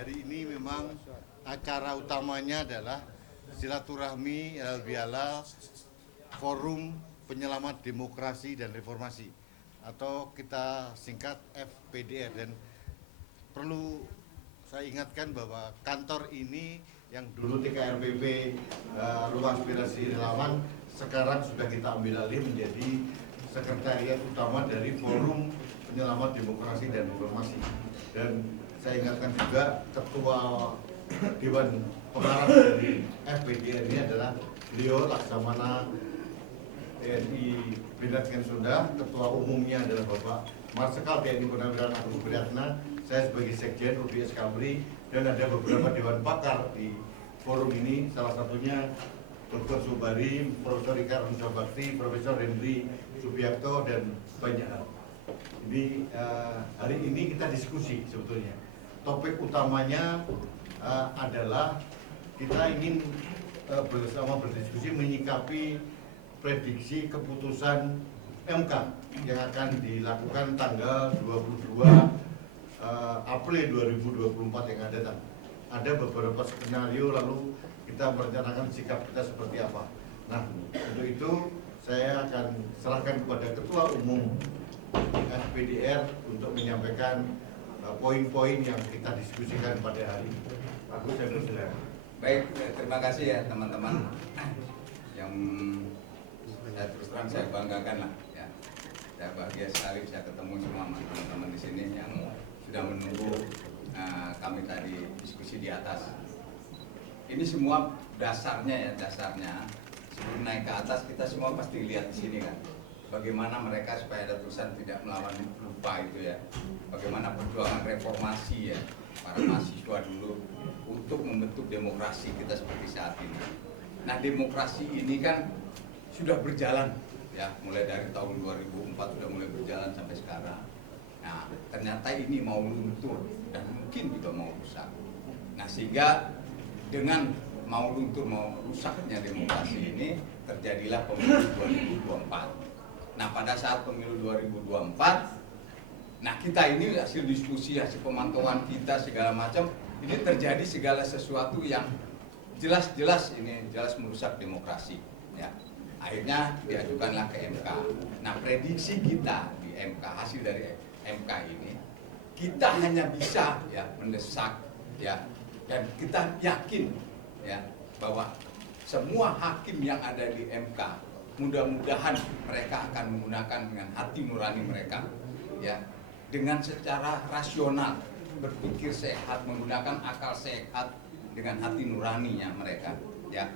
hari ini memang acara utamanya adalah silaturahmi halal bihalal Forum Penyelamat Demokrasi dan Reformasi atau kita singkat FPDR. Dan perlu saya ingatkan bahwa kantor ini yang dulu TKRPP Ruang Aspirasi Relawan sekarang sudah kita ambil alih menjadi sekretariat utama dari Forum Penyelamat Demokrasi dan Reformasi. Dan saya ingatkan juga ketua Dewan Pengarah dari FPDR ini adalah beliau Laksamana TNI Bintang Sunda, ketua umumnya adalah Bapak Marsikal TNI Purnawirawan Agung Supriyatna, saya sebagai Sekjen Rudi Eskamri, dan ada beberapa dewan pakar di forum ini, salah satunya Dr. Subari, Profesor Ika Rusha Bakti, Profesor Hendri Subiakto, dan banyak hal. Jadi hari ini kita diskusi sebetulnya. Topik utamanya adalah kita ingin bersama berdiskusi menyikapi prediksi keputusan MK yang akan dilakukan tanggal 22 April 2024 yang ada. Ada beberapa skenario, lalu kita merencanakan sikap kita seperti apa. Nah, untuk itu saya akan serahkan kepada Ketua Umum FPDR untuk menyampaikan poin-poin yang kita diskusikan pada hari ini. Aku saya bersilakan. Baik, terima kasih ya teman-teman yang saya terus terang saya banggakan lah ya. Saya bahagia sekali bisa ketemu semua teman-teman di sini yang sudah menunggu kami tadi diskusi di atas. Ini semua dasarnya sebelum naik ke atas kita semua pasti lihat di sini kan. Bagaimana mereka supaya ada tulisan tidak melawan lupa itu ya. Bagaimana perjuangan reformasi ya para mahasiswa dulu untuk membentuk demokrasi kita seperti saat ini. Nah, demokrasi ini kan sudah berjalan ya, mulai dari tahun 2004 sudah mulai berjalan sampai sekarang. Nah, ternyata ini mau luntur dan mungkin juga mau rusak. Nah, sehingga dengan mau luntur mau rusaknya demokrasi ini terjadilah pemilu 2024. Nah, pada saat pemilu 2024, nah kita ini hasil diskusi, hasil pemantauan kita segala macam, ini terjadi segala sesuatu yang jelas-jelas ini jelas merusak demokrasi. Ya, akhirnya diajukanlah ke MK. Nah, prediksi kita di MK, hasil dari MK ini, kita hanya bisa ya mendesak ya, dan kita yakin ya bahwa semua hakim yang ada di MK mudah-mudahan mereka akan menggunakan dengan hati nurani mereka ya, dengan secara rasional berpikir sehat, menggunakan akal sehat dengan hati nuraninya mereka ya,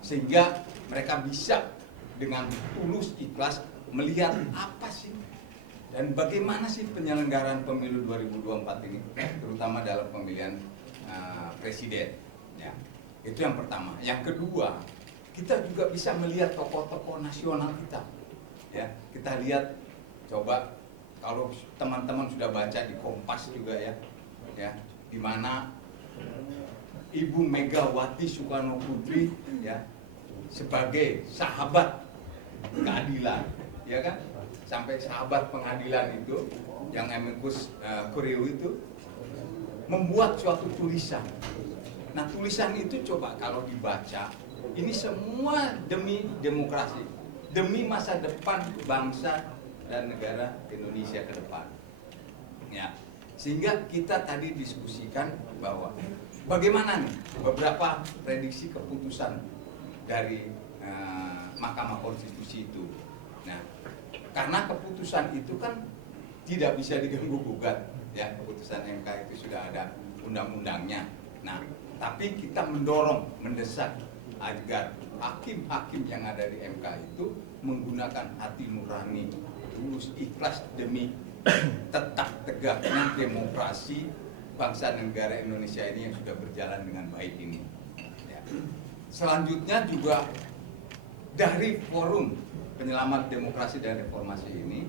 sehingga mereka bisa dengan tulus ikhlas melihat apa sih dan bagaimana sih penyelenggaraan pemilu 2024 ini, terutama dalam pemilihan presiden ya. Itu yang pertama. Yang kedua, kita juga bisa melihat tokoh-tokoh nasional kita ya. Kita lihat, coba kalau teman-teman sudah baca di Kompas juga ya, di mana Ibu Megawati Soekarno Putri ya sebagai sahabat keadilan ya kan, sampai sahabat pengadilan itu yang amicus curiae itu membuat suatu tulisan. Nah, tulisan itu coba kalau dibaca, ini semua demi demokrasi, demi masa depan bangsa dan negara Indonesia ke depan. Ya, sehingga kita tadi diskusikan bahwa bagaimana nih beberapa prediksi keputusan dari Mahkamah Konstitusi itu. Nah, karena keputusan itu kan tidak bisa diganggu gugat, ya, keputusan MK itu sudah ada undang-undangnya. Nah, tapi kita mendorong, mendesak agar hakim-hakim yang ada di MK itu menggunakan hati nurani, tulus ikhlas demi tetap tegaknya demokrasi bangsa dan negara Indonesia ini yang sudah berjalan dengan baik ini. Ya. Selanjutnya juga dari Forum Penyelamat Demokrasi dan Reformasi ini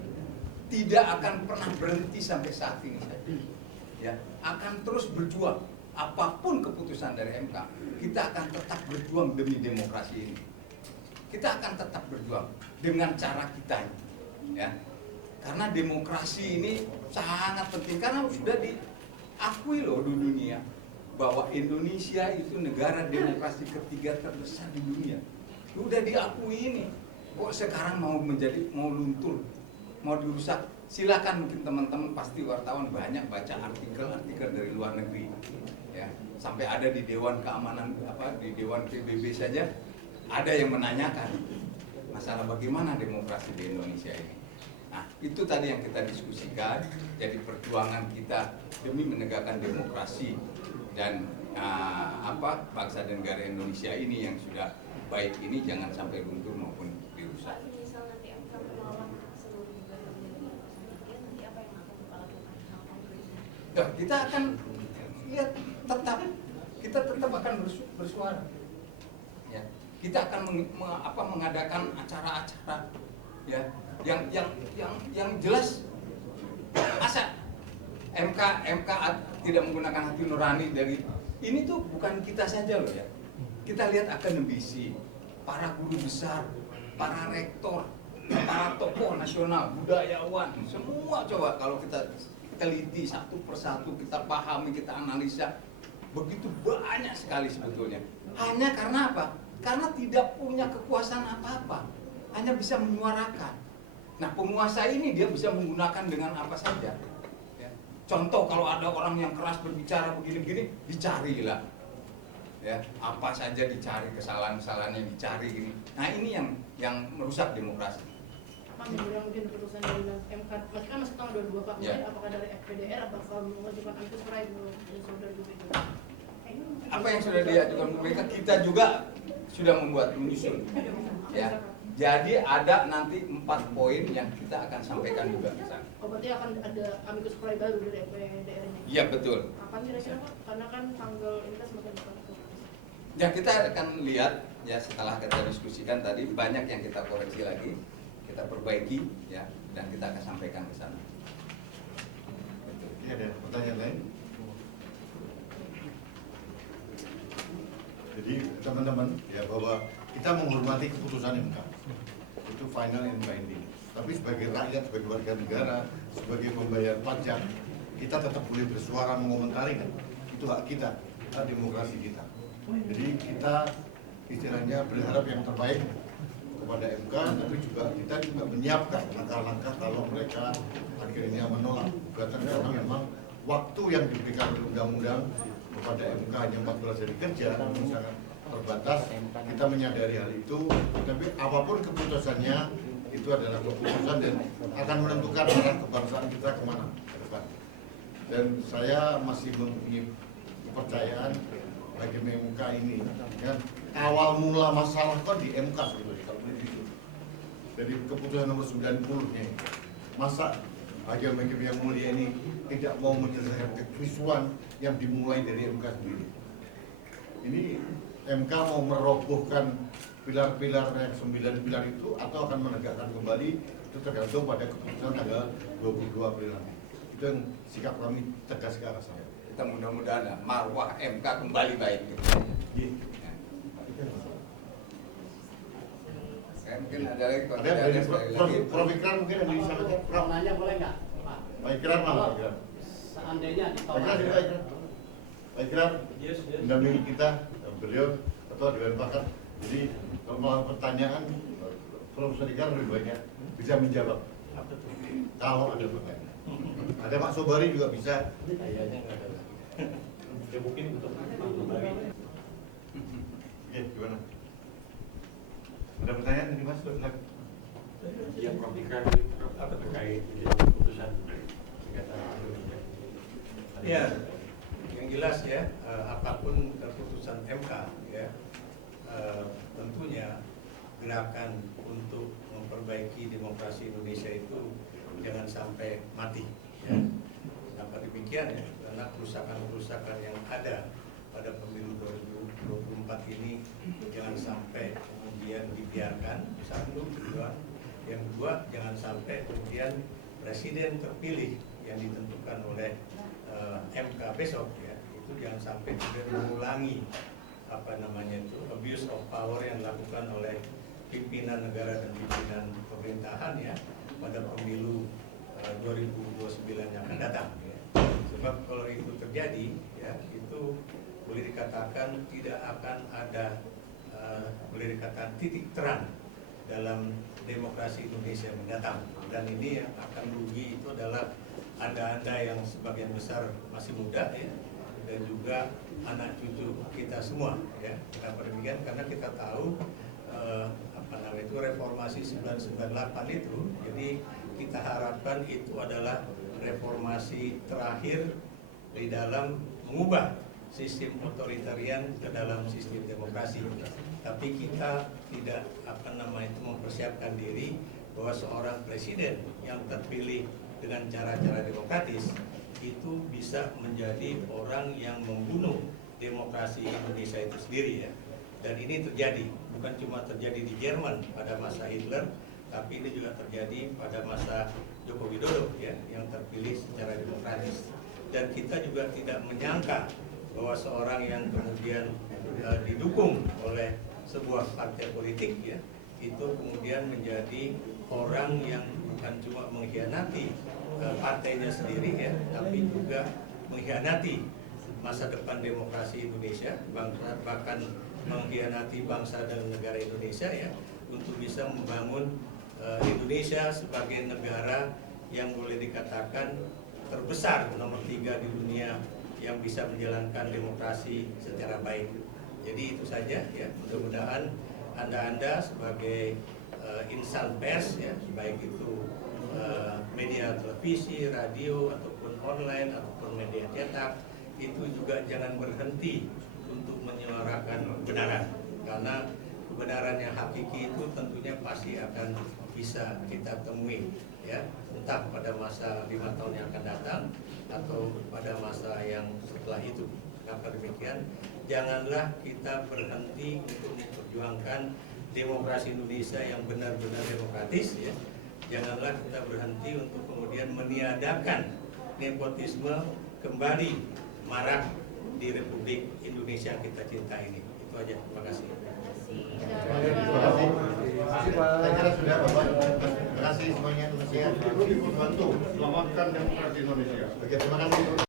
tidak akan pernah berhenti sampai saat ini saja. Ya, akan terus berjuang. Apapun keputusan dari MK, kita akan tetap berjuang demi demokrasi ini. Kita akan tetap berjuang dengan cara kita, ya. Karena demokrasi ini sangat penting, karena sudah diakui loh di dunia bahwa Indonesia itu negara demokrasi ketiga terbesar di dunia. Udah diakui ini. Kok sekarang mau luntur, mau dirusak? Silakan, mungkin teman-teman pasti wartawan banyak baca artikel-artikel dari luar negeri. Ya, sampai ada di Dewan Keamanan di Dewan PBB saja ada yang menanyakan masalah bagaimana demokrasi di Indonesia ini. Nah, itu tadi yang kita diskusikan. Jadi perjuangan kita demi menegakkan demokrasi dan bangsa dan negara Indonesia ini yang sudah baik ini jangan sampai luntur maupun dirusak. Kita akan lihat, kita tetap akan bersuara. Ya, kita akan mengadakan acara-acara ya yang jelas. Asa MK tidak menggunakan hati nurani dari ini tuh bukan kita saja loh ya. Kita lihat akademisi, para guru besar, para rektor, para tokoh nasional, budayawan, semua coba kalau kita teliti satu persatu, kita pahami, kita analisa, begitu banyak sekali sebetulnya. Hanya karena apa? Karena tidak punya kekuasaan apa-apa, hanya bisa menyuarakan. Nah, penguasa ini dia bisa menggunakan dengan apa saja. Ya. Contoh kalau ada orang yang keras berbicara begini-begini, dicarilah. Ya, apa saja dicari, kesalahan-kesalahannya dicari gini. Nah, ini yang merusak demokrasi. Pak, mungkin keputusan dari MK, kan masih tanggal 22 Pak, mungkin apakah dari FPDR apakah mengajukan amicus curiae saudara juga? Apa yang sudah diajukan mereka, kita juga sudah membuat menyusun. Ya. Jadi ada nanti 4 poin yang kita akan sampaikan juga ke sana. Oh, berarti akan ada amicus curiae baru dari FPDR-nya? Iya, betul. Kapan kira-kira Pak? Karena kan tanggal ini kan semakin dekat. Ya, kita akan lihat ya setelah kita diskusikan tadi, banyak yang kita koreksi lagi, kita perbaiki ya, dan kita akan sampaikan ke sana. Ini ada pertanyaan lain? Jadi teman-teman ya, bahwa kita menghormati keputusan MK, itu final and binding. Tapi sebagai rakyat, sebagai warga negara, sebagai pembayar pajak, kita tetap boleh bersuara, mengomentari kan? Itu hak kita, hak demokrasi kita. Jadi kita istilahnya berharap yang terbaik kepada MK, tapi juga kita juga menyiapkan langkah-langkah kalau mereka akhirnya menolak gugatan, karena memang waktu yang diberikan oleh undang-undang kepada MK hanya 14 hari kerja, namun sangat terbatas. Kita menyadari hal itu, tapi apapun keputusannya itu adalah keputusan dan akan menentukan arah kebangsaan kita kemana ke depan. Dan saya masih mempunyai kepercayaan bagi MK ini, kan awal mula masalah kan di MK sebetulnya kalau begitu. Dari keputusan nomor 90-nya, masa Hakim yang mulia ini tidak mau menyelesaikan kekrisruan yang dimulai dari MK sendiri. Ini MK mau merobohkan pilar-pilar yang 9 pilar itu atau akan menegakkan kembali, itu tergantung pada keputusan tanggal 22 April nanti. Itu yang sikap kami tegas ke arah sana. Kita mudah-mudahan marwah MK kembali baik. Ya. Mungkin ada lagi dari Prof. Ikrar mungkin yang disampaikan. Prof, nanya boleh nggak, Pak? Pak Ikrar mana? Pak Ikrar. Seandainya ditolak. Pak Ikrar, mendampingi kita, beliau ketua Dewan Pakar. Jadi kalau mau pertanyaan, Profesor Ikrar lebih banyak bisa menjawab. Kalau ada pertanyaan. Ada Pak Sobari juga bisa. Kayaknya nggak ada. Ya mungkin untuk Pak Sobari. Oke, gimana? Ada pertanyaan dari Mas? Ya, Prof. Ikrar, apa terkait dengan keputusan Indonesia? Ya, yang jelas ya, apapun keputusan MK ya, tentunya gerakan untuk memperbaiki demokrasi Indonesia itu jangan sampai mati. Ya. Kenapa demikian ya? Karena kerusakan-kerusakan yang ada pada pemilu 2024 ini jangan sampai kemudian dibiarkan. Satu, yang kedua jangan sampai kemudian presiden terpilih yang ditentukan oleh MK besok ya, itu jangan sampai juga mengulangi abuse of power yang dilakukan oleh pimpinan negara dan pimpinan pemerintahan ya pada pemilu 2029 yang akan datang ya. Sebab kalau itu terjadi ya, itu boleh dikatakan tidak akan ada boleh dikatakan titik terang dalam demokrasi Indonesia mendatang. Dan ini yang akan rugi itu adalah Anda-anda yang sebagian besar masih muda ya, dan juga anak cucu kita semua ya. Kenapa demikian? Karena kita tahu itu reformasi 1998 itu, jadi kita harapkan itu adalah reformasi terakhir di dalam mengubah sistem otoritarian ke dalam sistem demokrasi. Tapi kita tidak mempersiapkan diri bahwa seorang presiden yang terpilih dengan cara-cara demokratis itu bisa menjadi orang yang membunuh demokrasi Indonesia itu sendiri ya. Dan ini terjadi, bukan cuma terjadi di Jerman pada masa Hitler, tapi ini juga terjadi pada masa Joko Widodo ya, yang terpilih secara demokratis. Dan kita juga tidak menyangka bahwa seorang yang kemudian didukung oleh sebuah partai politik ya, itu kemudian menjadi orang yang bukan cuma mengkhianati partainya sendiri ya, tapi juga mengkhianati masa depan demokrasi Indonesia, bangsa, bahkan mengkhianati bangsa dan negara Indonesia ya, untuk bisa membangun Indonesia sebagai negara yang boleh dikatakan terbesar nomor 3 di dunia yang bisa menjalankan demokrasi secara baik. Jadi itu saja ya, mudah-mudahan Anda sebagai insan pers ya, baik itu media televisi, radio ataupun online ataupun media cetak, itu juga jangan berhenti untuk menyuarakan kebenaran, karena kebenaran yang hakiki itu tentunya pasti akan bisa kita temui ya, entah pada masa 5 tahun yang akan datang atau pada masa yang setelah itu. Maka demikian, janganlah kita berhenti untuk memperjuangkan demokrasi Indonesia yang benar-benar demokratis ya. Janganlah kita berhenti untuk kemudian meniadakan nepotisme kembali marak di Republik Indonesia yang kita cinta ini. Itu aja, terima kasih. Terima kasih Pak. Saya kira sudah Bapak. Terima kasih semuanya. Terima kasih. Dibantu selamatkan demokrasi Indonesia. Oke, terima kasih.